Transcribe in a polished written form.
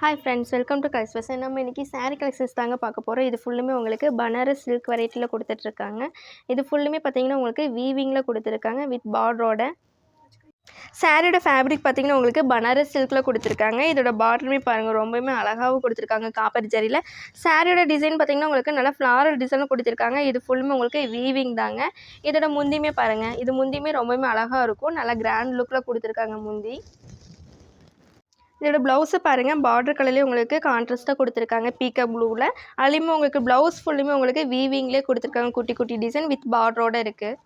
Hi friends, welcome to கலெக்ஸ் fashion. நம்ம இன்றைக்கி sari collections தாங்க பார்க்க போகிறோம். இது ஃபுல்லுமே உங்களுக்கு பனாரஸ் சில்க் வெரைட்டியில் கொடுத்துட்ருக்காங்க. இது ஃபுல்லுமே பார்த்தீங்கன்னா உங்களுக்கு வீவிங்கில் கொடுத்துருக்காங்க வித் பார்டரோட. சாரியோட ஃபேப்ரிக் பார்த்தீங்கன்னா உங்களுக்கு பனாரஸ் சில்கில் கொடுத்துருக்காங்க. இதோட பார்டருமே பாருங்கள், ரொம்பவுமே அழகாகவும் கொடுத்துருக்காங்க காப்பர் ஜரியில். சாரியோட டிசைன் பார்த்தீங்கன்னா உங்களுக்கு நல்லா ஃப்ளாரல் டிசைனும் கொடுத்துருக்காங்க. இது ஃபுல்லுமே உங்களுக்கு வீவிங் தாங்க. இதோட முந்தியுமே பாருங்கள், இது முந்தியுமே ரொம்பவுமே அழகாக இருக்கும். நல்லா கிராண்ட் லுக்கில் கொடுத்துருக்காங்க முந்தி. இதோட ப்ளவுஸை பாருங்கள், பார்டர் கலர்லேயே உங்களுக்கு கான்ட்ராஸ்ட்டாக கொடுத்துருக்காங்க பீகாக் ப்ளூவில். அதுலேயுமே உங்களுக்கு ப்ளவுஸ் ஃபுல்லுமே உங்களுக்கு வீவிங்லேயே கொடுத்துருக்காங்க. குட்டி குட்டி டிசைன் வித் பார்டரோடு இருக்குது.